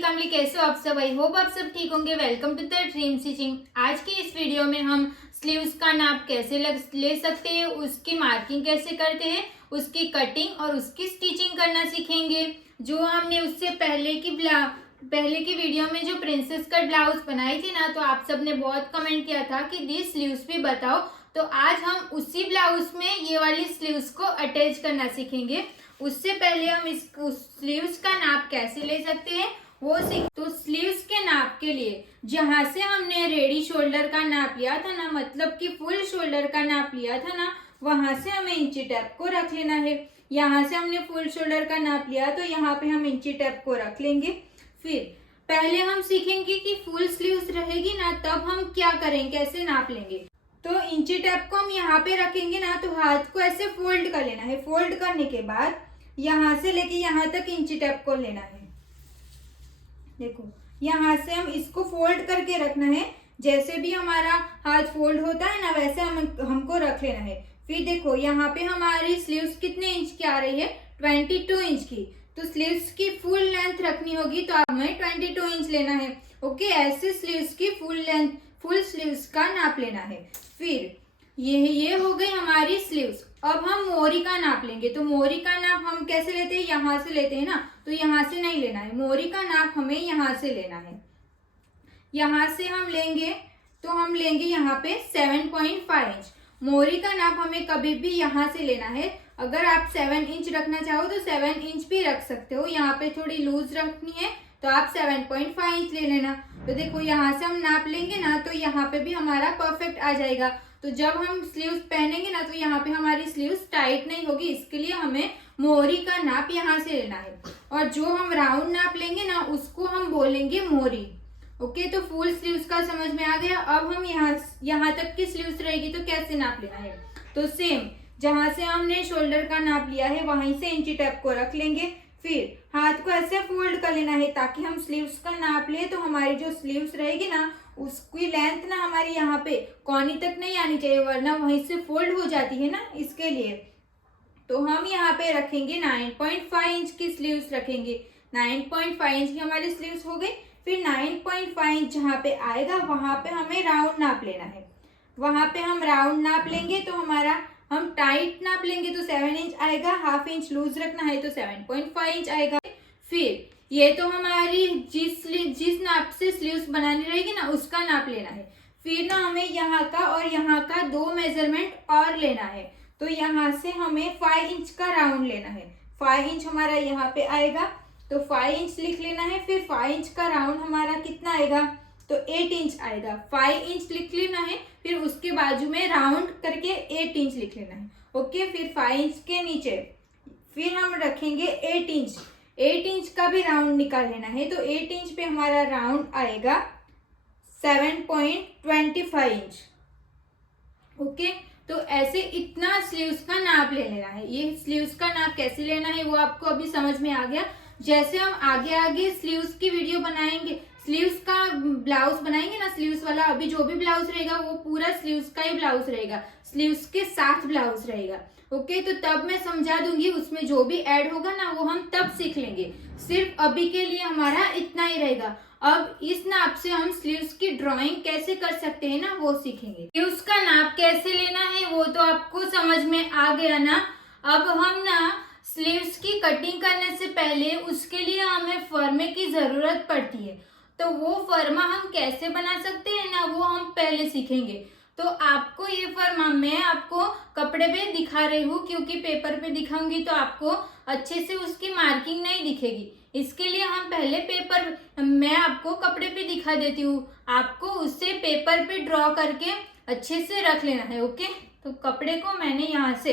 कमली, कैसे हो आप सब? आई होप आप सब ठीक होंगे। Welcome to the dream stitching. आज की इस वीडियो में हम स्लीव्स का नाप कैसे ले सकते हैं, उसकी मार्किंग कैसे करते हैं, उसकी कटिंग और उसकी स्टिचिंग करना सीखेंगे। जो हमने उससे पहले की वीडियो में जो प्रिंसेस कट ब्लाउज बनाई थी ना, तो आप सब ने बहुत कमेंट किया था कि दी स्लीव्स भी बताओ। तो आज हम उसी ब्लाउज में ये वाली स्लीव्स को अटैच करना सीखेंगे। उससे पहले हम इस स्लीव्स का नाप कैसे ले सकते हैं वो सीख। तो स्लीव्स के नाप के लिए जहां से हमने रेडी शोल्डर का नाप लिया था ना, मतलब कि फुल शोल्डर का नाप लिया था ना, वहां से हमें इंची टेप को रख लेना है। यहाँ से हमने फुल शोल्डर का नाप लिया तो यहाँ पे हम इंची टेप को रख लेंगे। फिर पहले हम सीखेंगे कि फुल स्लीव्स रहेगी ना, तब हम क्या करेंगे, कैसे नाप लेंगे। तो इंची टेप को हम यहाँ पे रखेंगे ना, तो हाथ को ऐसे फोल्ड कर लेना है। फोल्ड करने के बाद यहाँ से लेके यहाँ तक इंची टेप को लेना है। देखो, यहाँ से हम इसको फोल्ड करके रखना है। जैसे भी हमारा हाथ फोल्ड होता है ना, वैसे हमको रख लेना है। फिर देखो, यहाँ पे हमारी स्लीव्स कितने इंच की आ रही है, 22 इंच की। तो स्लीव्स की फुल लेंथ रखनी होगी तो हमें 22 इंच लेना है। ओके, ऐसे स्लीव्स की फुल स्लीव्स का नाप लेना है। फिर ये हो गई हमारी स्लीव्स। अब हम मोरी का नाप लेंगे। तो मोरी का नाप हम कैसे लेते हैं, यहाँ से लेते हैं ना, तो यहाँ से नहीं लेना है। मोरी का नाप हमें यहाँ से लेना है। यहाँ से हम लेंगे तो हम लेंगे यहाँ पे 7.5 इंच। मोरी का नाप हमें कभी भी यहाँ से लेना है। अगर आप 7 इंच रखना चाहो तो 7 इंच भी रख सकते हो। यहाँ पे थोड़ी लूज रखनी है तो आप 7.5 इंच ले लेना। तो देखो, यहाँ से हम नाप लेंगे ना, तो यहाँ पे भी हमारा परफेक्ट आ जाएगा। तो जब हम स्लीव्स पहनेंगे ना, तो यहाँ पे हमारी स्लीव्स टाइट नहीं होगी। इसके लिए हमें मोरी का नाप यहाँ से लेना है। और जो हम राउंड नाप लेंगे ना, उसको हम बोलेंगे मोरी। ओके, तो फुल स्लीव्स का समझ में आ गया। अब हम यहाँ तक की स्लीव्स रहेगी तो कैसे नाप लेना है। तो सेम, जहां से हमने शोल्डर का नाप लिया है वहीं से इंची टेप को रख लेंगे। फिर हाथ को ऐसे फोल्ड कर लेना है ताकि हम स्लीव्स का नाप ले, तो हमारी जो स्लीव्स रहेगी ना, उसकी लेंथ ना हमारी यहाँ पे कोहनी तक नहीं आनी चाहिए, वरना वहीं से फोल्ड हो जाती है ना, इसके लिए। तो हम यहाँ पे रखेंगे 9.5 इंच की स्लीव्स रखेंगे। 9.5 इंच की हमारी स्लीव्स हो गई। फिर 9.5 इंच जहाँ पे आएगा वहां पे हमें राउंड नाप लेना है। वहां पे हम राउंड नाप लेंगे तो हमारा, हम टाइट नाप लेंगे तो 7 इंच आएगा। हाफ इंच लूज रखना है तो 7.5 इंच आएगा। फिर ये तो हमारी जिस नाप से स्लीव्स बनानी रहेगी ना, उसका नाप लेना है। फिर ना हमें यहाँ का और यहाँ का 2 मेजरमेंट और लेना है। तो यहाँ से हमें 5 इंच का राउंड लेना है। 5 इंच हमारा यहाँ पे आएगा तो 5 इंच लिख लेना है। फिर 5 इंच का राउंड हमारा कितना आएगा, तो 8 इंच आएगा। 5 इंच लिख लेना है, फिर उसके बाजू में राउंड करके 8 इंच लिख लेना है। ओके, फिर 5 इंच के नीचे फिर हम रखेंगे 8 इंच। 8 इंच का भी राउंड निकाल लेना है। तो 8 इंच पे हमारा राउंड आएगा 7.25 इंच। ओके, तो ऐसे इतना स्लीव्स का नाप ले लेना है। ये स्लीव्स का नाप कैसे लेना है वो आपको अभी समझ में आ गया। जैसे हम आगे आगे स्लीव्स की वीडियो बनाएंगे, स्लीव्स का ब्लाउज बनाएंगे ना, स्लीव्स वाला, अभी जो भी ब्लाउज रहेगा वो पूरा स्लीव्स का ही ब्लाउज रहेगा, स्लीव्स के साथ ब्लाउज रहेगा। ओके, तो तब मैं समझा दूंगी, उसमें जो भी ऐड होगा ना वो हम तब सीख लेंगे। सिर्फ अभी के लिए हमारा इतना ही रहेगा। अब इस नाप से हम स्लीव्स की ड्राइंग कैसे कर सकते हैं ना, वो सीखेंगे। स्लीव्स का नाप कैसे लेना है वो तो आपको समझ में आ गया ना। अब हम ना स्लीव्स की कटिंग करने से पहले उसके लिए हमें फर्मे की जरूरत पड़ती है। तो वो फर्मा हम कैसे बना सकते हैं ना, वो हम पहले सीखेंगे। तो आपको ये फर्मा मैं आपको कपड़े पे दिखा रही हूँ, क्योंकि पेपर पे दिखाऊंगी तो आपको अच्छे से उसकी मार्किंग नहीं दिखेगी। इसके लिए हम पहले मैं आपको कपड़े पे दिखा देती हूँ, आपको उससे पेपर पे ड्रॉ करके अच्छे से रख लेना है। ओके, तो कपड़े को मैंने यहाँ से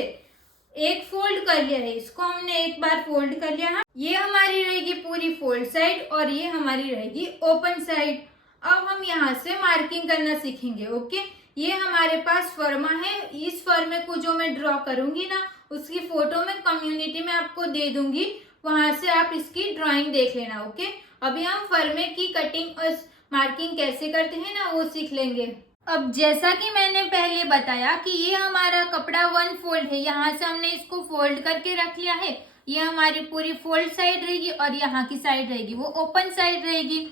एक फोल्ड कर लिया है, इसको हमने एक बार फोल्ड कर लिया है। ये हमारी रहेगी पूरी फोल्ड साइड और ये हमारी रहेगी ओपन साइड। अब हम यहाँ से मार्किंग करना सीखेंगे। ओके, ये हमारे पास फर्मा है। इस फर्मे को जो मैं ड्रॉ करूंगी ना, उसकी फोटो में कम्युनिटी में आपको दे दूंगी, वहां से आप इसकी ड्राइंग देख लेना। ओके, अभी हम फर्मे की कटिंग और मार्किंग कैसे करते हैं ना, वो सीख लेंगे। अब जैसा कि मैंने पहले बताया कि ये हमारा कपड़ा 1 फोल्ड है, यहाँ से हमने इसको फोल्ड करके रख लिया है। ये हमारी पूरी फोल्ड साइड रहेगी और यहाँ की साइड रहेगी वो ओपन साइड रहेगी।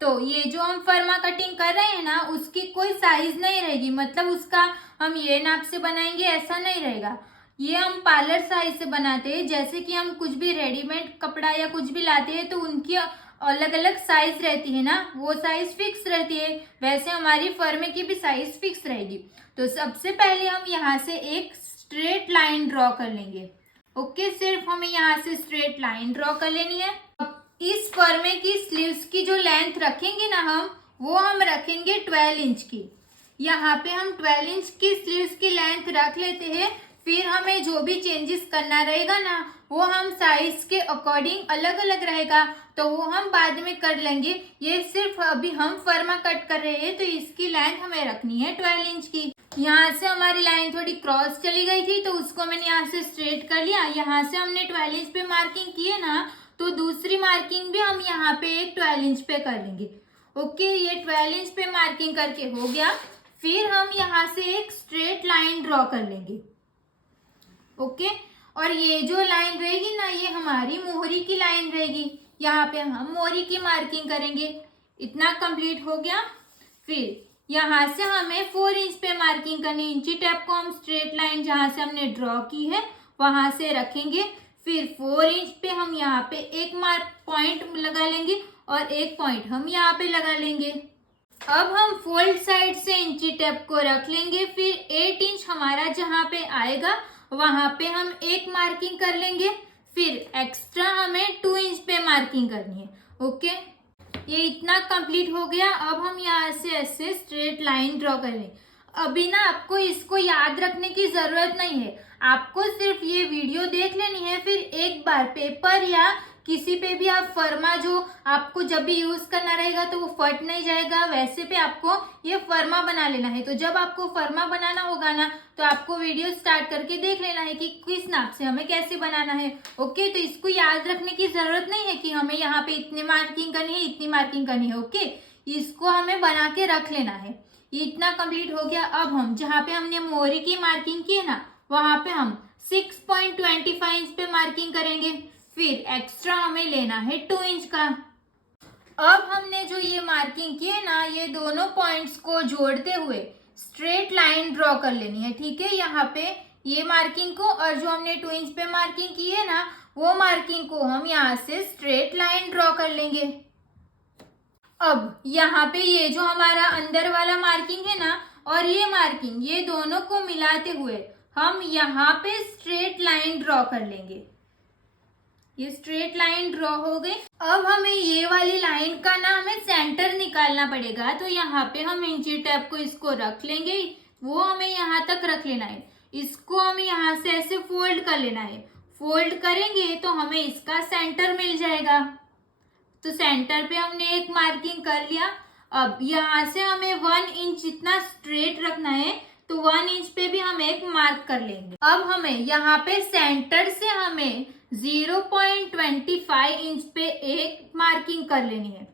तो ये जो हम फर्मा कटिंग कर रहे हैं ना, उसकी कोई साइज नहीं रहेगी, मतलब उसका हम ये नाप से बनाएंगे ऐसा नहीं रहेगा। ये हम पार्लर साइज से बनाते हैं। जैसे कि हम कुछ भी रेडीमेड कपड़ा या कुछ भी लाते हैं तो उनकी अलग अलग साइज रहती है ना, वो साइज फिक्स रहती है, वैसे हमारी फर्मे की भी साइज फिक्स रहेगी। तो सबसे पहले हम यहाँ से एक स्ट्रेट लाइन ड्रॉ कर लेंगे। ओके, सिर्फ हमें यहाँ से स्ट्रेट लाइन ड्रॉ कर लेनी है। अब इस फर्मे की स्लीव्स की जो लेंथ रखेंगे ना वो हम रखेंगे 12 इंच की। यहाँ पे हम 12 इंच की स्लीव्स की लेंथ रख लेते हैं। फिर हमें जो भी चेंजेस करना रहेगा ना वो हम साइज के अकॉर्डिंग अलग अलग रहेगा, तो वो हम बाद में कर लेंगे। ये सिर्फ अभी हम फर्मा कट कर रहे हैं तो इसकी लेंथ हमें रखनी है 12 इंच की। यहाँ से हमारी लाइन थोड़ी क्रॉस चली गई थी तो उसको मैंने यहाँ से स्ट्रेट कर लिया। यहाँ से हमने 12 इंच पे मार्किंग की है ना, तो दूसरी मार्किंग भी हम यहाँ पे एक 12 इंच पे कर लेंगे। ओके, ये 12 इंच पे मार्किंग करके हो गया। फिर हम यहाँ से एक स्ट्रेट लाइन ड्रॉ कर लेंगे। ओके, और ये जो लाइन रहेगी ना ये हमारी मोहरी की लाइन रहेगी। यहाँ पे हम मोहरी की मार्किंग करेंगे। इतना कंप्लीट हो गया। फिर यहाँ से हमें 4 इंच पे मार्किंग करनी। इंची टेप को हम स्ट्रेट लाइन जहाँ से हमने ड्रॉ की है वहां से रखेंगे। फिर 4 इंच पे हम यहाँ पे एक मार्क पॉइंट लगा लेंगे और एक पॉइंट हम यहाँ पे लगा लेंगे। अब हम फोल्ड साइड से इंची टेप को रख लेंगे। फिर 8 इंच हमारा जहाँ पे आएगा वहां पे हम एक मार्किंग कर लेंगे। फिर एक्स्ट्रा हमें 2 इंच पे मार्किंग करनी है। ओके, ये इतना कंप्लीट हो गया। अब हम यहाँ से ऐसे स्ट्रेट लाइन ड्रॉ करें। अभी ना आपको इसको याद रखने की जरूरत नहीं है, आपको सिर्फ ये वीडियो देख लेनी है। फिर एक बार पेपर या किसी पे भी आप फर्मा जो आपको जब भी यूज करना रहेगा तो वो फट नहीं जाएगा, वैसे पे आपको ये फर्मा बना लेना है। तो जब आपको फर्मा बनाना होगा ना तो आपको वीडियो स्टार्ट करके देख लेना है कि किस नाप से हमें कैसे बनाना है। ओके, तो इसको याद रखने की जरूरत नहीं है कि हमें यहाँ पे इतनी मार्किंग करनी है इतनी मार्किंग करनी है। ओके, इसको हमें बना के रख लेना है। ये इतना कंप्लीट हो गया। अब हम जहाँ पे हमने मोहरी की मार्किंग की है ना वहां पे हम 6.25 इंच पे मार्किंग करेंगे। फिर एक्स्ट्रा हमें लेना है 2 इंच का। अब हमने जो ये मार्किंग की है ना ये दोनों पॉइंट्स को जोड़ते हुए स्ट्रेट लाइन ड्रॉ कर लेनी है। ठीक है, यहाँ पे ये मार्किंग को और जो हमने 2 इंच पे मार्किंग की है ना वो मार्किंग को हम यहाँ से स्ट्रेट लाइन ड्रॉ कर लेंगे। अब यहाँ पे ये जो हमारा अंदर वाला मार्किंग है ना और ये मार्किंग, ये दोनों को मिलाते हुए हम यहाँ पे स्ट्रेट लाइन ड्रॉ कर लेंगे। ये स्ट्रेट लाइन ड्रॉ हो गई। अब हमें ये वाली लाइन का ना हमें सेंटर निकालना पड़ेगा। तो यहाँ पे हम इंची टेप को इसको रख लेंगे, वो हमें यहाँ तक रख लेना है। इसको हमें यहाँ से ऐसे फोल्ड कर लेना है। फोल्ड करेंगे तो हमें इसका सेंटर मिल जाएगा। तो सेंटर पे हमने एक मार्किंग कर लिया। अब यहाँ से हमें 1 इंच जितना स्ट्रेट रखना है तो 1 इंच पे भी हम एक मार्क कर लेंगे। अब हमें यहाँ पे सेंटर से हमें 0.25 इंच पे एक मार्किंग कर लेनी है।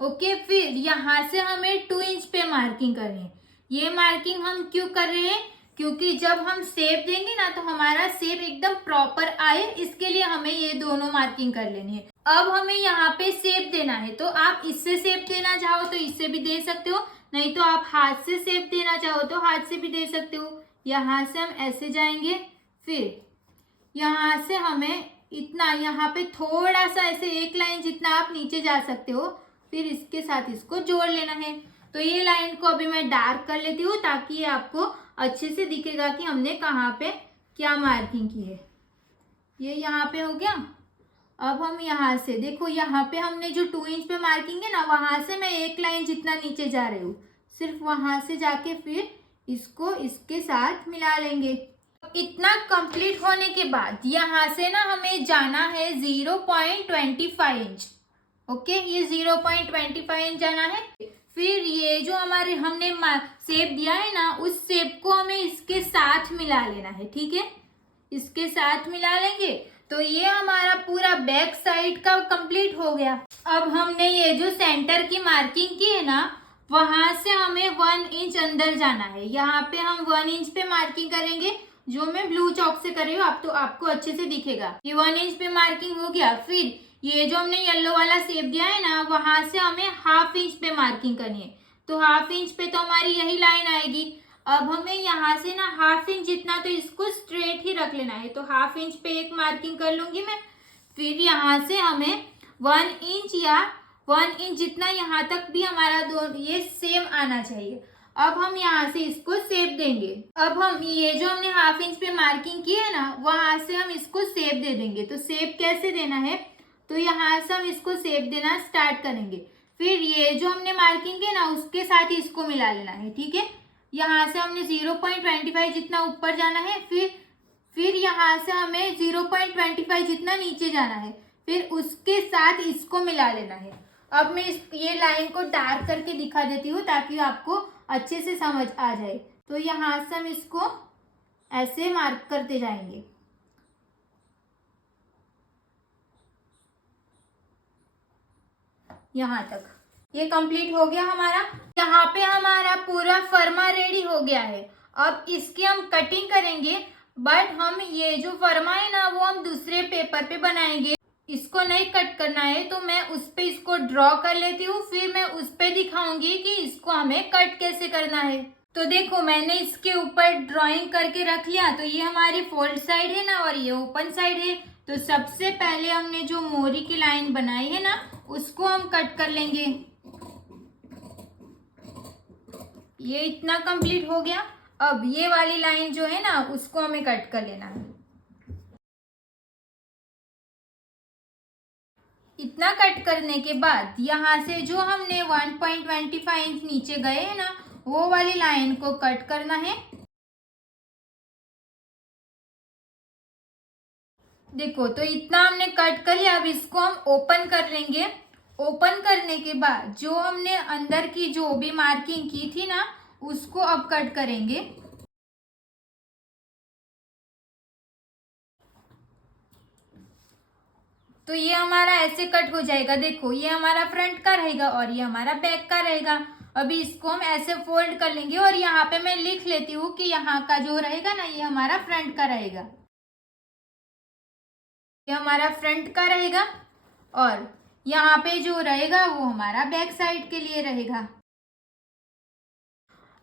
ओके, फिर यहाँ से हमें 2 इंच पे मार्किंग करनी है। ये मार्किंग हम क्यों कर रहे हैं? क्योंकि जब हम शेप देंगे ना तो हमारा शेप एकदम प्रॉपर आए, इसके लिए हमें ये दोनों मार्किंग कर लेनी है। अब हमें यहाँ पे शेप देना है, तो आप इससे शेप देना चाहो तो इससे भी दे सकते हो, नहीं तो आप हाथ से शेप देना चाहो तो हाथ से भी दे सकते हो। यहाँ से हम ऐसे जाएंगे, फिर यहाँ से हमें इतना यहाँ पे थोड़ा सा ऐसे एक लाइन जितना आप नीचे जा सकते हो, फिर इसके साथ इसको जोड़ लेना है। तो ये लाइन को अभी मैं डार्क कर लेती हूँ ताकि ये आपको अच्छे से दिखेगा कि हमने कहाँ पे क्या मार्किंग की है। ये यहाँ पे हो गया। अब हम यहाँ से देखो, यहाँ पे हमने जो 2 इंच पे मार्किंग है ना वहां से मैं एक लाइन जितना नीचे जा रही हूँ, सिर्फ वहां से जाके फिर इसको इसके साथ मिला लेंगे। इतना कंप्लीट होने के बाद यहाँ से ना हमें जाना है 0.25 इंच। ओके, ये 0.25 इंच जाना है। फिर ये जो हमारे हमने शेप दिया है ना उस शेप को हमें इसके साथ मिला लेना है। ठीक है, इसके साथ मिला लेंगे तो ये हमारा पूरा बैक साइड का कंप्लीट हो गया। अब हमने ये जो सेंटर की मार्किंग की है ना वहां से हमें 1 इंच अंदर जाना है। यहाँ पे हम 1 इंच पे मार्किंग करेंगे। जो मैं ब्लू चौक से कर रही हूँ, आप तो आपको अच्छे से दिखेगा। ये 1 इंच पे मार्किंग हो गया। फिर ये जो हमने येलो वाला शेप दिया है ना, वहां से हमें 1/2 इंच पे मार्किंग करनी है। तो 1/2 इंच पे तो हमारी यही लाइन आएगी। अब हमें यहाँ से ना 1/2 इंच जितना तो इसको स्ट्रेट ही रख लेना है। तो 1/2 इंच पे एक मार्किंग कर लूंगी मैं। फिर यहाँ से हमें 1 इंच या 1 इंच जितना यहाँ तक भी हमारा ये सेम आना चाहिए। अब हम यहाँ से इसको शेप देंगे। अब हम ये जो हमने 1/2 इंच पे मार्किंग की है ना, वहां से हम इसको शेप दे देंगे। तो शेप कैसे देना है, तो यहाँ से हम इसको शेप देना स्टार्ट करेंगे। फिर ये जो हमने मार्किंग की ना, उसके साथ ही इसको मिला लेना है। ठीक है, यहाँ से हमने 0.25 जितना ऊपर जाना है। फिर यहाँ से हमें 0.25 जितना नीचे जाना है। फिर उसके साथ इसको मिला लेना है। अब मैं ये लाइन को डार्क करके दिखा देती हूँ ताकि आपको अच्छे से समझ आ जाए। तो यहाँ से हम इसको ऐसे मार्क करते जाएंगे। यहाँ तक ये कंप्लीट हो गया हमारा। यहाँ पे हमारा पूरा फर्मा रेडी हो गया है। अब इसकी हम कटिंग करेंगे, बट हम ये जो फर्मा है ना, वो हम दूसरे पेपर पे बनाएंगे। इसको नहीं कट करना है, तो मैं उस पे इसको ड्रॉ कर लेती हूँ। फिर मैं उस पे दिखाऊंगी कि इसको हमें कट कैसे करना है। तो देखो, मैंने इसके ऊपर ड्राइंग करके रख लिया। तो ये हमारी फोल्ड साइड है ना, और ये ओपन साइड है। तो सबसे पहले हमने जो मोरी की लाइन बनाई है ना, उसको हम कट कर लेंगे। ये इतना कंप्लीट हो गया। अब ये वाली लाइन जो है ना, उसको हमें कट कर लेना है। इतना कट करने के बाद यहाँ से जो हमने 1.25 इंच नीचे गए हैं ना, वो वाली लाइन को कट करना है। देखो, तो इतना हमने कट कर लिया। अब इसको हम ओपन कर लेंगे। ओपन करने के बाद जो हमने अंदर की जो भी मार्किंग की थी ना, उसको अब कट करेंगे। तो ये हमारा ऐसे कट हो जाएगा। देखो, ये हमारा फ्रंट का रहेगा और ये हमारा बैक का रहेगा। अभी इसको हम ऐसे फोल्ड कर लेंगे और यहाँ पे मैं लिख लेती हूँ कि यहाँ का जो रहेगा ना, ये हमारा फ्रंट का रहेगा। ये हमारा फ्रंट का रहेगा और यहाँ पे जो रहेगा वो हमारा बैक साइड के लिए रहेगा।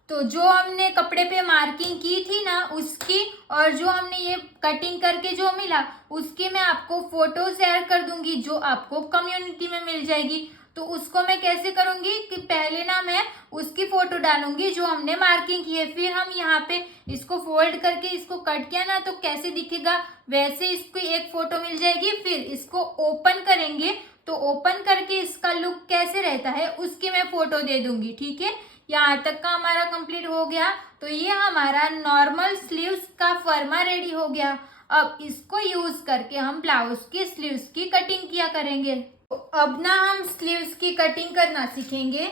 तो जो हमने कपड़े पे मार्किंग की थी ना, उसकी और जो हमने ये कटिंग करके जो मिला, उसकी मैं आपको फोटो शेयर कर दूंगी, जो आपको कम्युनिटी में मिल जाएगी। तो उसको मैं कैसे करूंगी कि पहले ना मैं उसकी फोटो डालूंगी जो हमने मार्किंग की है। फिर हम यहाँ पे इसको फोल्ड करके इसको कट किया ना, तो कैसे दिखेगा वैसे इसकी एक फोटो मिल जाएगी। फिर इसको ओपन करेंगे, तो ओपन करके इसका लुक कैसे रहता है उसकी मैं फोटो दे दूंगी। ठीक है, यहाँ तक का हमारा कंप्लीट हो गया। तो ये हमारा नॉर्मल स्लीव्स का फर्मा रेडी हो गया। अब इसको यूज करके हम ब्लाउज की स्लीव्स की कटिंग किया करेंगे। तो अब ना हम स्लीव्स की कटिंग करना सीखेंगे।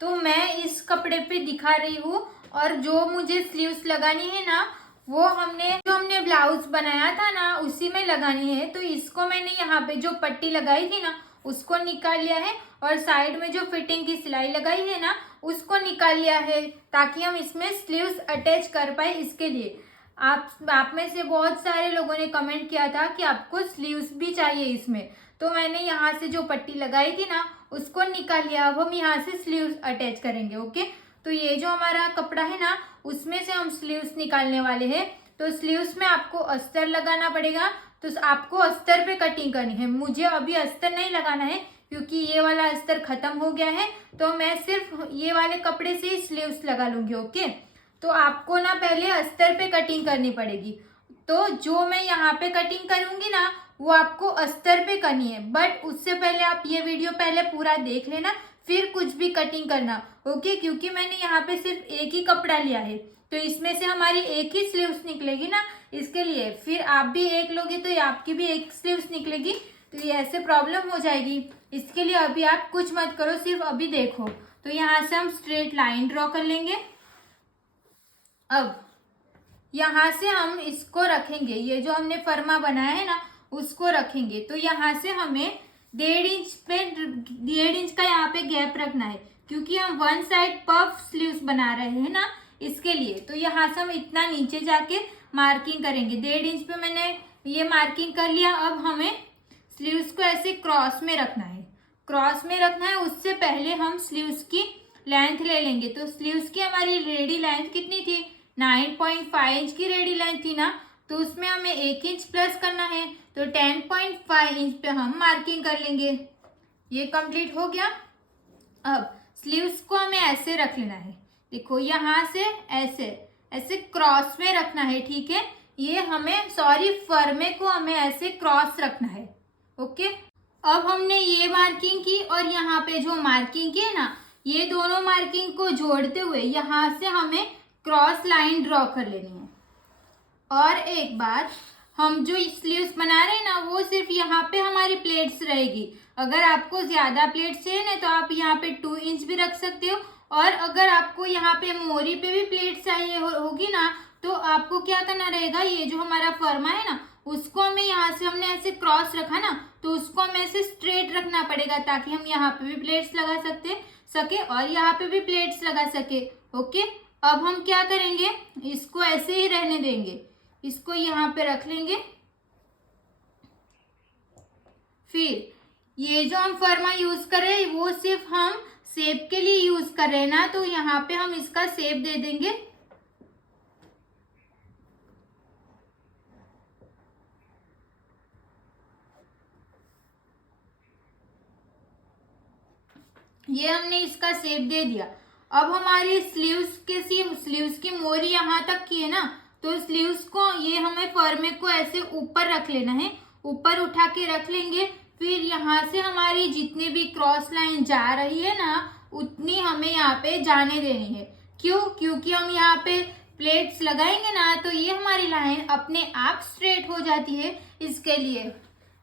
तो मैं इस कपड़े पे दिखा रही हूँ, और जो मुझे स्लीव्स लगानी है ना, वो जो हमने ब्लाउज बनाया था ना, उसी में लगानी है। तो इसको मैंने यहाँ पे जो पट्टी लगाई थी ना, उसको निकाल लिया है, और साइड में जो फिटिंग की सिलाई लगाई है ना, उसको निकाल लिया है, ताकि हम इसमें स्लीव्स अटैच कर पाए। इसके लिए आप में से बहुत सारे लोगों ने कमेंट किया था कि आपको स्लीव्स भी चाहिए इसमें। तो मैंने यहाँ से जो पट्टी लगाई थी ना, उसको निकाल लिया। अब हम यहाँ से स्लीव्स अटैच करेंगे। ओके, तो ये जो हमारा कपड़ा है ना, उसमें से हम स्लीव्स निकालने वाले हैं। तो स्लीव्स में आपको अस्तर लगाना पड़ेगा। तो आपको अस्तर पे कटिंग करनी है। मुझे अभी अस्तर नहीं लगाना है, क्योंकि ये वाला अस्तर खत्म हो गया है। तो मैं सिर्फ ये वाले कपड़े से ही स्लीव्स लगा लूंगी। ओके, तो आपको ना पहले अस्तर पे कटिंग करनी पड़ेगी। तो जो मैं यहाँ पे कटिंग करूंगी ना, वो आपको अस्तर पे करनी है। बट उससे पहले आप ये वीडियो पहले पूरा देख लेना, फिर कुछ भी कटिंग करना। ओके, क्योंकि मैंने यहाँ पे सिर्फ एक ही कपड़ा लिया है, तो इसमें से हमारी एक ही स्लीव्स निकलेगी ना, इसके लिए। फिर आप भी एक लोगे तो आपकी भी एक स्लीव्स निकलेगी, तो ये ऐसे प्रॉब्लम हो जाएगी। इसके लिए अभी आप कुछ मत करो, सिर्फ अभी देखो। तो यहाँ से हम स्ट्रेट लाइन ड्रॉ कर लेंगे। अब यहाँ से हम इसको रखेंगे, ये जो हमने फर्मा बनाया है ना, उसको रखेंगे। तो यहाँ से हमें 1.5 इंच का यहाँ पे गैप रखना है, क्योंकि हम वन साइड पफ स्लीव्स बना रहे हैं ना, इसके लिए। तो यहाँ से हम इतना नीचे जाके मार्किंग करेंगे। 1.5 इंच पे मैंने ये मार्किंग कर लिया। अब हमें स्लीव्स को ऐसे क्रॉस में रखना है, क्रॉस में रखना है। उससे पहले हम स्लीव्स की लेंथ ले लेंगे। तो स्लीव्स की हमारी रेडी लेंथ कितनी थी, 9.5 इंच की रेडी लेंथ थी ना, तो उसमें हमें 1 इंच प्लस करना है, तो 10.5 इंच पे हम मार्किंग कर लेंगे। ये कंप्लीट हो गया। अब स्लीव्स को हमें ऐसे रख लेना है, देखो यहाँ से ऐसे ऐसे क्रॉस में रखना है, ठीक है। ये हमें फरमे को हमें ऐसे क्रॉस रखना है, ओके। अब हमने ये मार्किंग की और यहाँ पे जो मार्किंग की है ना, ये दोनों मार्किंग को जोड़ते हुए यहाँ से हमें क्रॉस लाइन ड्रॉ कर लेनी है। और एक बार हम जो स्लीव्स बना रहे हैं ना, वो सिर्फ यहाँ पे हमारी प्लेट्स रहेगी। अगर आपको ज्यादा प्लेट्स चाहिए ना, तो आप यहाँ पे 2 इंच भी रख सकते हो। और अगर आपको यहाँ पे मोरी पे भी प्लेट चाहिए होगी ना, तो आपको क्या करना रहेगा, ये जो हमारा फर्मा है ना, उसको हमें यहाँ से हमने ऐसे क्रॉस रखा ना, तो उसको हमें ऐसे स्ट्रेट रखना पड़ेगा, ताकि हम यहाँ पे भी प्लेट्स लगा सके और यहाँ पे भी प्लेट्स लगा सके, ओके। अब हम क्या करेंगे, इसको ऐसे ही रहने देंगे, इसको यहाँ पे रख लेंगे। फिर ये जो हम फर्मा यूज कर रहे हैं, वो सिर्फ हम शेप के लिए यूज कर रहे हैं ना, तो यहाँ पे हम इसका शेप दे देंगे। ये हमने इसका शेप दे दिया। अब हमारी स्लीव्स की मोरी यहाँ तक की है ना, तो स्लीव्स को ये हमें फर्मे को ऐसे ऊपर रख लेना है, ऊपर उठा के रख लेंगे। फिर यहाँ से हमारी जितनी भी क्रॉस लाइन जा रही है ना, उतनी हमें यहाँ पे जाने देनी है। क्यों, क्योंकि हम यहाँ पे प्लेट्स लगाएंगे ना, तो ये हमारी लाइन अपने आप स्ट्रेट हो जाती है। इसके लिए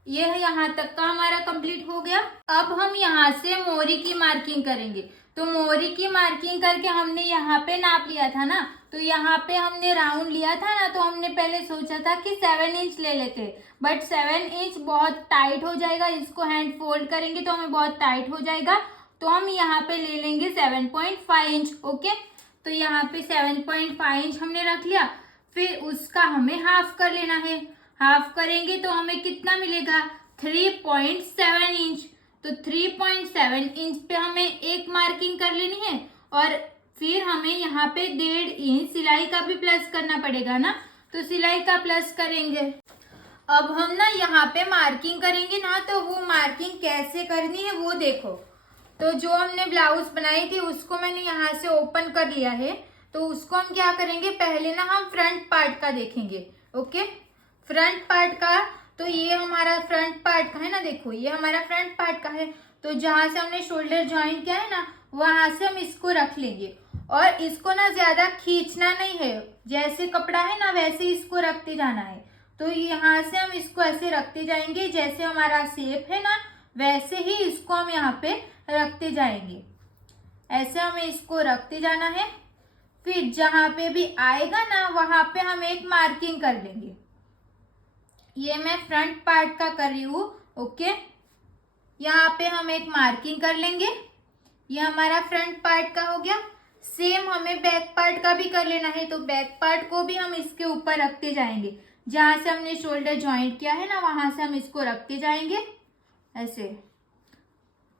यह यहाँ तक का हमारा कंप्लीट हो गया। अब हम यहाँ से मोरी की मार्किंग करेंगे। तो मोरी की मार्किंग करके हमने यहाँ पे नाप लिया था ना, तो यहाँ पे हमने राउंड लिया था ना, तो हमने पहले सोचा था कि 7 इंच ले लेते, बट 7 इंच बहुत टाइट हो जाएगा, इसको हैंड फोल्ड करेंगे तो हमें बहुत टाइट हो जाएगा। तो हम यहाँ पे ले लेंगे 7.5 इंच, ओके। तो यहाँ पे 7.5 इंच हमने रख लिया। फिर उसका हमें हाफ कर लेना है। हाफ करेंगे तो हमें कितना मिलेगा, 3.7 इंच। तो 3.7 इंच पे हमें एक मार्किंग कर लेनी है, और फिर हमें यहाँ पे 1.5 इंच सिलाई का भी प्लस करना पड़ेगा ना, तो सिलाई का प्लस करेंगे। अब हम ना यहाँ पे मार्किंग करेंगे ना, तो वो मार्किंग कैसे करनी है वो देखो। तो जो हमने ब्लाउज बनाई थी उसको मैंने यहाँ से ओपन कर लिया है। तो उसको हम क्या करेंगे, पहले ना हम फ्रंट पार्ट का देखेंगे, ओके। फ्रंट पार्ट का, तो ये हमारा फ्रंट पार्ट का है ना, देखो ये हमारा फ्रंट पार्ट का है। तो जहाँ से हमने शोल्डर ज्वाइन किया है ना, वहां से हम इसको रख लेंगे। और इसको ना ज्यादा खींचना नहीं है, जैसे कपड़ा है ना वैसे इसको रखते जाना है। तो यहाँ से हम इसको ऐसे रखते जाएंगे, जैसे हमारा शेप है ना वैसे ही इसको हम यहाँ पे रखते जाएंगे। ऐसे हमें इसको रखते जाना है। फिर जहाँ पे भी आएगा ना, वहां पे हम एक मार्किंग कर लेंगे। ये मैं फ्रंट पार्ट का कर रही हूँ, ओके। यहाँ पे हम एक मार्किंग कर लेंगे। ये हमारा फ्रंट पार्ट का हो गया। सेम हमें बैक पार्ट का भी कर लेना है, तो बैक पार्ट को भी हम इसके ऊपर रखते जाएंगे। जहाँ से हमने शोल्डर ज्वाइंट किया है ना, वहां से हम इसको रखते जाएंगे ऐसे।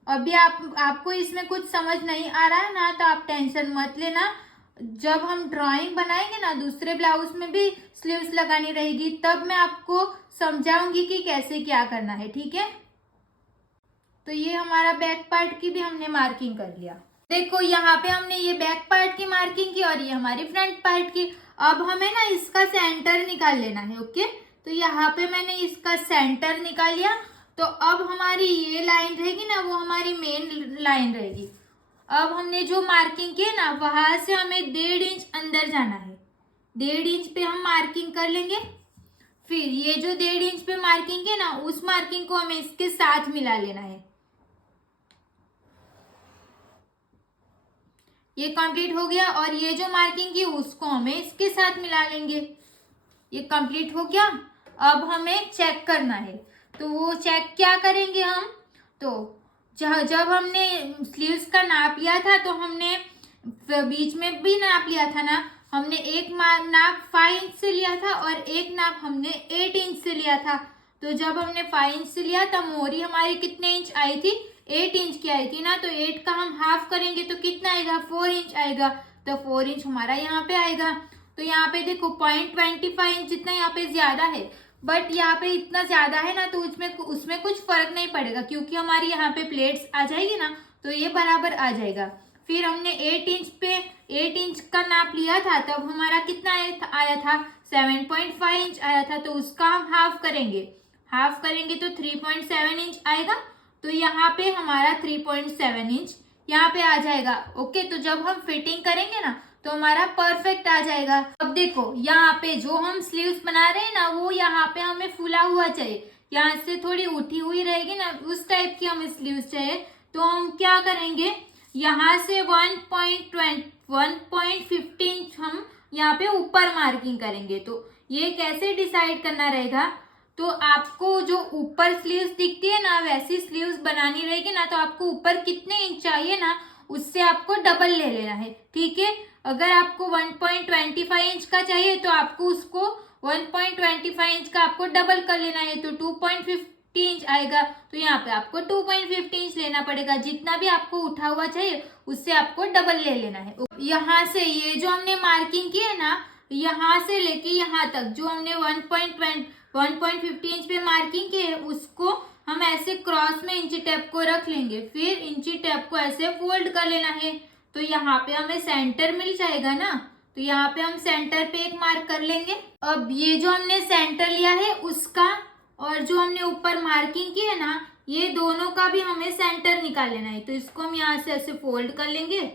अभी आपको इसमें कुछ समझ नहीं आ रहा है ना, तो आप टेंशन मत लेना। जब हम ड्राइंग बनाएंगे ना, दूसरे ब्लाउज में भी स्लीव्स लगानी रहेगी, तब मैं आपको समझाऊंगी कि कैसे क्या करना है, ठीक है। तो ये हमारा बैक पार्ट की भी हमने मार्किंग कर लिया। देखो यहाँ पे हमने ये बैक पार्ट की मार्किंग की और ये हमारी फ्रंट पार्ट की। अब हमें ना इसका सेंटर निकाल लेना है, ओके। तो यहाँ पे मैंने इसका सेंटर निकाल लिया। तो अब हमारी ये लाइन रहेगी ना, वो हमारी मेन लाइन रहेगी। अब हमने जो मार्किंग की है ना, वहां से हमें 1.5 इंच अंदर जाना है। 1.5 इंच पे हम मार्किंग कर लेंगे। फिर ये जो 1.5 इंच पे मार्किंग है ना, उस मार्किंग को हमें इसके साथ मिला लेना है। ये कंप्लीट हो गया। और ये जो मार्किंग की उसको हमें इसके साथ मिला लेंगे। ये कंप्लीट हो गया। अब हमें चेक करना है, तो वो चेक क्या करेंगे हम, तो जब हमने स्लीव्स का नाप लिया था, तो हमने बीच में भी नाप लिया था ना, हमने एक नाप 5 इंच से लिया था और एक नाप हमने 8 इंच से लिया था। तो जब हमने 5 इंच से लिया तब मोहरी हमारी कितने इंच आई थी, 8 इंच की आई थी ना। तो 8 का हम हाफ करेंगे तो कितना आएगा, 4 इंच आएगा। तो 4 इंच हमारा यहाँ पे आएगा। तो यहाँ पे देखो 0.25 इंच जितना यहाँ पे ज्यादा है, बट यहाँ पे इतना ज्यादा है ना, तो उसमें कुछ फर्क नहीं पड़ेगा क्योंकि हमारी यहाँ पे प्लेट्स आ जाएगी ना, तो ये बराबर आ जाएगा। फिर हमने 8 इंच का नाप लिया था, तब हमारा कितना आया था, 7.5 इंच आया था। तो उसका हम हाफ करेंगे तो 3.7 इंच आएगा। तो यहाँ पे हमारा 3.7 इंच यहाँ पे आ जाएगा। ओके, तो जब हम फिटिंग करेंगे ना तो हमारा परफेक्ट आ जाएगा। अब देखो यहाँ पे जो हम स्लीव्स बना रहे हैं ना, वो यहाँ पे हमें फूला हुआ चाहिए, यहाँ से थोड़ी उठी हुई रहेगी ना, उस टाइप की हमें स्लीव्स चाहिए। तो हम क्या करेंगे, यहाँ से 1.15 हम यहाँ पे ऊपर मार्किंग करेंगे। तो ये कैसे डिसाइड करना रहेगा, तो आपको जो ऊपर स्लीव्स दिखती है ना, वैसी स्लीव्स बनानी रहेगी ना, तो आपको ऊपर कितने इंच चाहिए ना, उससे आपको डबल ले लेना है। ठीक है, अगर आपको 1.25 इंच का चाहिए तो आपको उसको 1.25 इंच का आपको डबल कर लेना है, तो 2.50 इंच आएगा। तो यहाँ पे आपको 2.50 इंच लेना पड़ेगा। जितना भी आपको उठा हुआ चाहिए उससे आपको डबल ले लेना है। यहाँ से ये जो हमने मार्किंग की है ना, यहाँ से लेके यहाँ तक जो हमने 1.50 इंच पे मार्किंग की है, उसको हम ऐसे क्रॉस में इंची टेप को रख लेंगे। फिर इंची टेप को ऐसे फोल्ड कर लेना है। तो यहाँ पे हमें सेंटर मिल जाएगा ना, तो यहाँ पे हम सेंटर पे एक मार्क कर लेंगे। अब ये जो हमने सेंटर लिया है उसका और जो हमने ऊपर मार्किंग की है ना, ये दोनों का भी हमें सेंटर निकाल लेना है। तो इसको हम यहाँ से ऐसे फोल्ड कर लेंगे।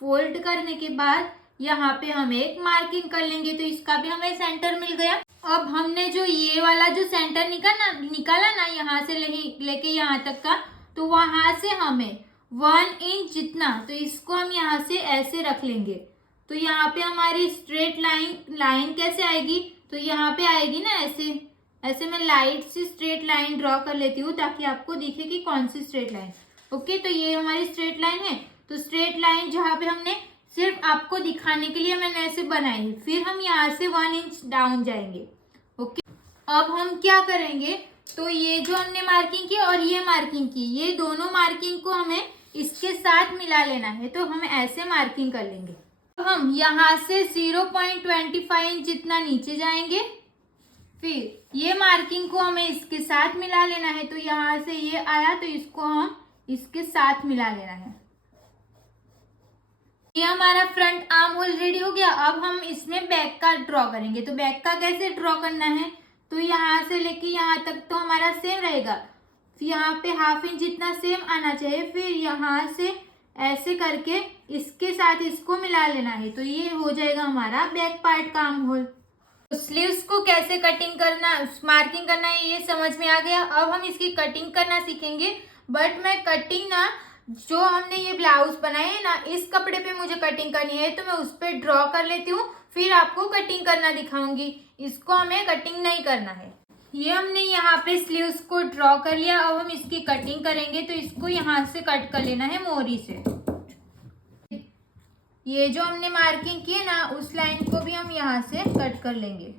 फोल्ड करने के बाद यहाँ पे हम एक मार्किंग कर लेंगे, तो इसका भी हमें सेंटर मिल गया। अब हमने जो ये वाला जो सेंटर निकाला ना यहाँ से लेके यहाँ तक का, तो वहां से हमें 1 इंच जितना, तो इसको हम यहाँ से ऐसे रख लेंगे। तो यहाँ पे हमारी स्ट्रेट लाइन कैसे आएगी, तो यहाँ पे आएगी ना ऐसे मैं लाइट सी स्ट्रेट लाइन ड्रॉ कर लेती हूँ ताकि आपको दिखे कि कौन सी स्ट्रेट लाइन। ओके, तो ये हमारी स्ट्रेट लाइन है। तो स्ट्रेट लाइन जहाँ पे हमने सिर्फ आपको दिखाने के लिए मैंने ऐसे बनाई है। फिर हम यहाँ से 1 इंच डाउन जाएंगे। ओके, अब हम क्या करेंगे, तो ये जो हमने मार्किंग की और ये मार्किंग की, ये दोनों मार्किंग को हमें इसके साथ मिला लेना है। तो हम ऐसे मार्किंग कर लेंगे। अब हम यहाँ से 0.25 इंच जितना नीचे जाएंगे। फिर ये मार्किंग को हमें इसके साथ मिला लेना है। तो यहाँ से ये आया, तो इसको हम इसके साथ मिला लेना है। ये हमारा फ्रंट आर्म होल रेडी हो गया। अब हम इसमें बैक का ड्रॉ करेंगे। तो बैक का कैसे ड्रॉ करना है, तो यहाँ से लेके यहाँ तक तो हमारा सेम रहेगा। फिर यहाँ पे हाफ इंच जितना सेम आना चाहिए। फिर यहाँ से ऐसे करके इसके साथ इसको मिला लेना है। तो ये हो जाएगा हमारा बैक पार्ट का आर्म होल। तो स्लीव्स को कैसे कटिंग करना, मार्किंग करना है, ये समझ में आ गया। अब हम इसकी कटिंग करना सीखेंगे। बट मैं कटिंग ना, जो हमने ये ब्लाउज बनाए है ना, इस कपड़े पे मुझे कटिंग करनी है, तो मैं उस पर ड्रॉ कर लेती हूँ, फिर आपको कटिंग करना दिखाऊंगी। इसको हमें कटिंग नहीं करना है। ये हमने यहाँ पे स्लीव्स को ड्रॉ कर लिया। अब हम इसकी कटिंग करेंगे। तो इसको यहाँ से कट कर लेना है मोहरी से। ये जो हमने मार्किंग की है ना, उस लाइन को भी हम यहाँ से कट कर लेंगे।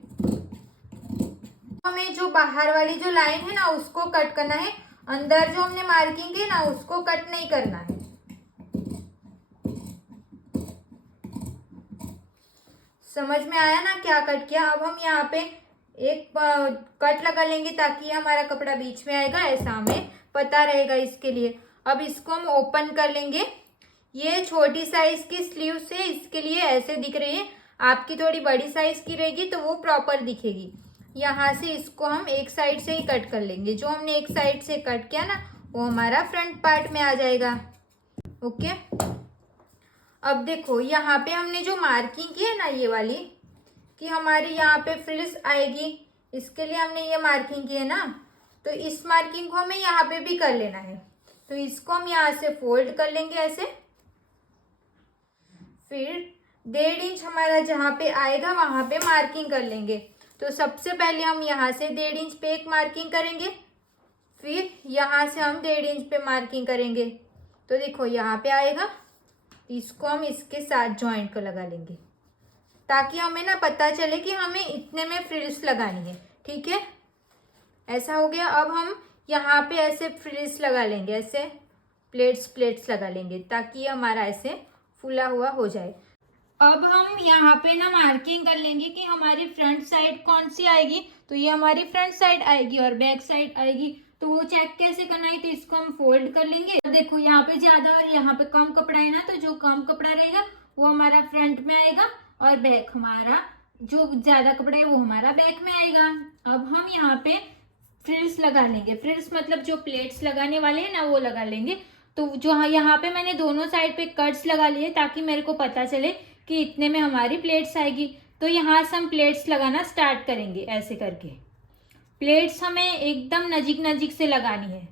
हमें जो बाहर वाली जो लाइन है ना, उसको कट करना है। अंदर जो हमने मार्किंग की ना, उसको कट नहीं करना है। समझ में आया ना क्या कट किया। अब हम यहाँ पे एक कट लगा लेंगे ताकि हमारा कपड़ा बीच में आएगा, ऐसा हमें पता रहेगा इसके लिए। अब इसको हम ओपन कर लेंगे। ये छोटी साइज की स्लीव से इसके लिए ऐसे दिख रही है। आपकी थोड़ी बड़ी साइज की रहेगी तो वो प्रॉपर दिखेगी। यहाँ से इसको हम एक साइड से ही कट कर लेंगे। जो हमने एक साइड से कट किया ना, वो हमारा फ्रंट पार्ट में आ जाएगा। ओके, अब देखो यहाँ पे हमने जो मार्किंग की है ना, ये वाली, कि हमारी यहाँ पे फ्रिल्स आएगी, इसके लिए हमने ये मार्किंग की है ना, तो इस मार्किंग को हमें यहाँ पे भी कर लेना है। तो इसको हम यहाँ से फोल्ड कर लेंगे ऐसे। फिर 1.5 इंच हमारा जहाँ पे आएगा वहां पे मार्किंग कर लेंगे। तो सबसे पहले हम यहाँ से 1.5 इंच पे एक मार्किंग करेंगे। फिर यहाँ से हम 1.5 इंच पे मार्किंग करेंगे। तो देखो यहाँ पे आएगा, इसको हम इसके साथ जॉइंट को लगा लेंगे। ताकि हमें ना पता चले कि हमें इतने में फ्रिल्स लगानी है। ठीक है, ऐसा हो गया। अब हम यहाँ पे ऐसे फ्रिल्स लगा लेंगे, ऐसे प्लेट्स लगा लेंगे ताकि ये हमारा ऐसे फूला हुआ हो जाए। अब हम यहाँ पे ना मार्किंग कर लेंगे कि हमारी फ्रंट साइड कौन सी आएगी। तो ये हमारी फ्रंट साइड आएगी और बैक साइड आएगी। तो वो चेक कैसे करना है, तो इसको हम फोल्ड कर लेंगे। देखो यहाँ पे ज्यादा और यहाँ पे कम कपड़ा है ना, तो जो कम कपड़ा रहेगा वो हमारा फ्रंट में आएगा और बैक हमारा, जो ज्यादा कपड़ा है वो हमारा बैक में आएगा। अब हम यहाँ पे फ्रिल्स लगा लेंगे। फ्रिल्स मतलब जो प्लेट्स लगाने वाले हैं ना वो लगा लेंगे। तो जो यहाँ पे मैंने दोनों साइड पे कट्स लगा लिए ताकि मेरे को पता चले कि इतने में हमारी प्लेट्स आएगी। तो यहाँ से हम प्लेट्स लगाना स्टार्ट करेंगे। ऐसे करके प्लेट्स हमें एकदम नजीक नजीक से लगानी है,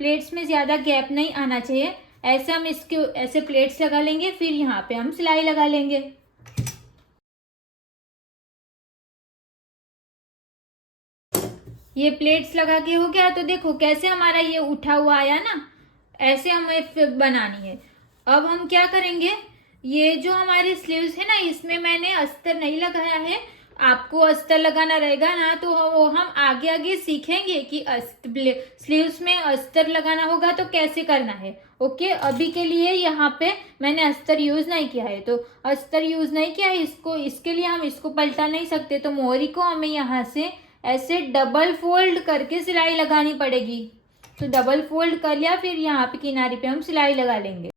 प्लेट्स में ज़्यादा गैप नहीं आना चाहिए। ऐसे हम इसके ऐसे प्लेट्स लगा लेंगे, फिर यहाँ पे हम सिलाई लगा लेंगे। ये प्लेट्स लगा के हो गया। तो देखो कैसे हमारा ये उठा हुआ आया ना, ऐसे हमें बनानी है। अब हम क्या करेंगे, ये जो हमारी स्लीव्स है ना, इसमें मैंने अस्तर नहीं लगाया है। आपको अस्तर लगाना रहेगा ना, तो वो हम आगे आगे सीखेंगे कि स्लीव्स में अस्तर लगाना होगा तो कैसे करना है। ओके, अभी के लिए यहाँ पे मैंने अस्तर यूज नहीं किया है। तो अस्तर यूज नहीं किया है इसको, इसके लिए हम इसको पलटा नहीं सकते। तो मोरी को हमें यहाँ से ऐसे डबल फोल्ड करके सिलाई लगानी पड़ेगी। तो डबल फोल्ड कर लिया, फिर यहाँ पे किनारे पे हम सिलाई लगा लेंगे।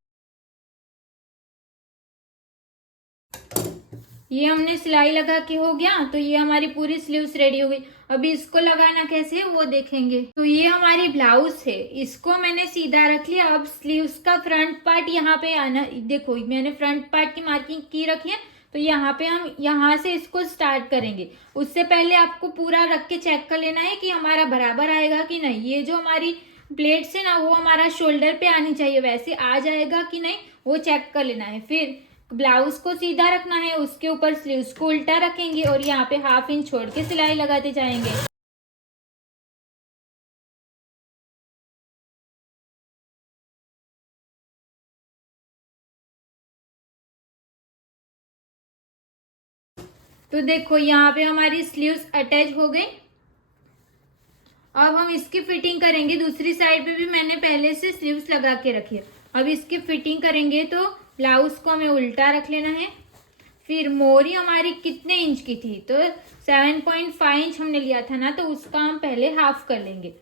ये हमने सिलाई लगा के हो गया। तो ये हमारी पूरी स्लीव्स रेडी हो गई। अभी इसको लगाना कैसे है वो देखेंगे। तो ये हमारी ब्लाउज है, इसको मैंने सीधा रख लिया। अब स्लीव्स का फ्रंट पार्ट यहाँ पे आना, देखो मैंने फ्रंट पार्ट की मार्किंग की रखी है। तो यहाँ पे हम यहाँ से इसको स्टार्ट करेंगे। उससे पहले आपको पूरा रख के चेक कर लेना है कि हमारा बराबर आएगा कि नहीं। ये जो हमारी प्लेट्स है ना वो हमारा शोल्डर पे आनी चाहिए, वैसे आ जाएगा कि नहीं वो चेक कर लेना है। फिर ब्लाउज को सीधा रखना है, उसके ऊपर स्लीव्स को उल्टा रखेंगे और यहाँ पे 1/2 इंच छोड़ के सिलाई लगाते जाएंगे। तो देखो यहाँ पे हमारी स्लीव्स अटैच हो गई। अब हम इसकी फिटिंग करेंगे। दूसरी साइड पे भी मैंने पहले से स्लीव्स लगा के रखी है। अब इसकी फिटिंग करेंगे। तो ब्लाउज को हमें उल्टा रख लेना है। फिर मोरी हमारी कितने इंच की थी, तो 7.5 इंच हमने लिया था ना, तो उसका हम पहले हाफ कर लेंगे।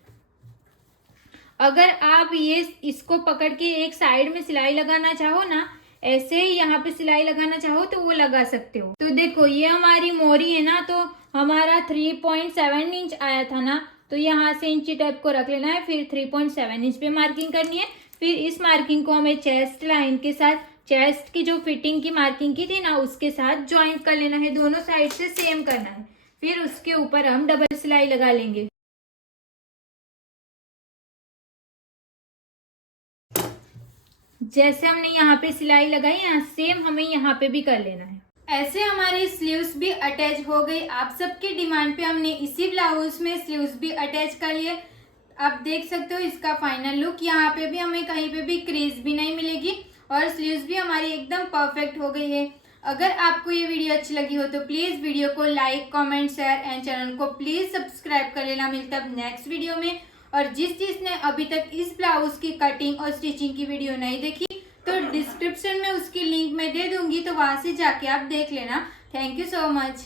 अगर आप ये इसको पकड़ के एक साइड में सिलाई लगाना चाहो ना, ऐसे ही यहाँ पे सिलाई लगाना चाहो तो वो लगा सकते हो। तो देखो ये हमारी मोरी है ना, तो हमारा 3.7 इंच आया था ना, तो यहाँ से इंची टेप को रख लेना है। फिर 3.7 इंच पे मार्किंग करनी है। फिर इस मार्किंग को हमें चेस्ट लाइन के साथ, चेस्ट की जो फिटिंग की मार्किंग की थी ना उसके साथ ज्वाइंट कर लेना है। दोनों साइड से सेम करना है। फिर उसके ऊपर हम डबल सिलाई लगा लेंगे। जैसे हमने यहाँ पे सिलाई लगाई है सेम हमें यहाँ पे भी कर लेना है। ऐसे हमारी स्लीव्स भी अटैच हो गई। आप सबकी डिमांड पे हमने इसी ब्लाउज में स्लीव्स भी अटैच कर लिए। आप देख सकते हो इसका फाइनल लुक। यहाँ पे भी हमें कहीं पे भी क्रीज भी नहीं मिलेगी और स्लीव्स भी हमारी एकदम परफेक्ट हो गई है। अगर आपको ये वीडियो अच्छी लगी हो तो प्लीज वीडियो को like, comment, share and channel को प्लीज सब्सक्राइब कर लेना। मिलता है नेक्स्ट वीडियो में। और जिसने अभी तक इस ब्लाउज की कटिंग और स्टिचिंग की वीडियो नहीं देखी तो डिस्क्रिप्शन में उसकी लिंक मैं दे दूंगी, तो वहां से जाके आप देख लेना। Thank you so much.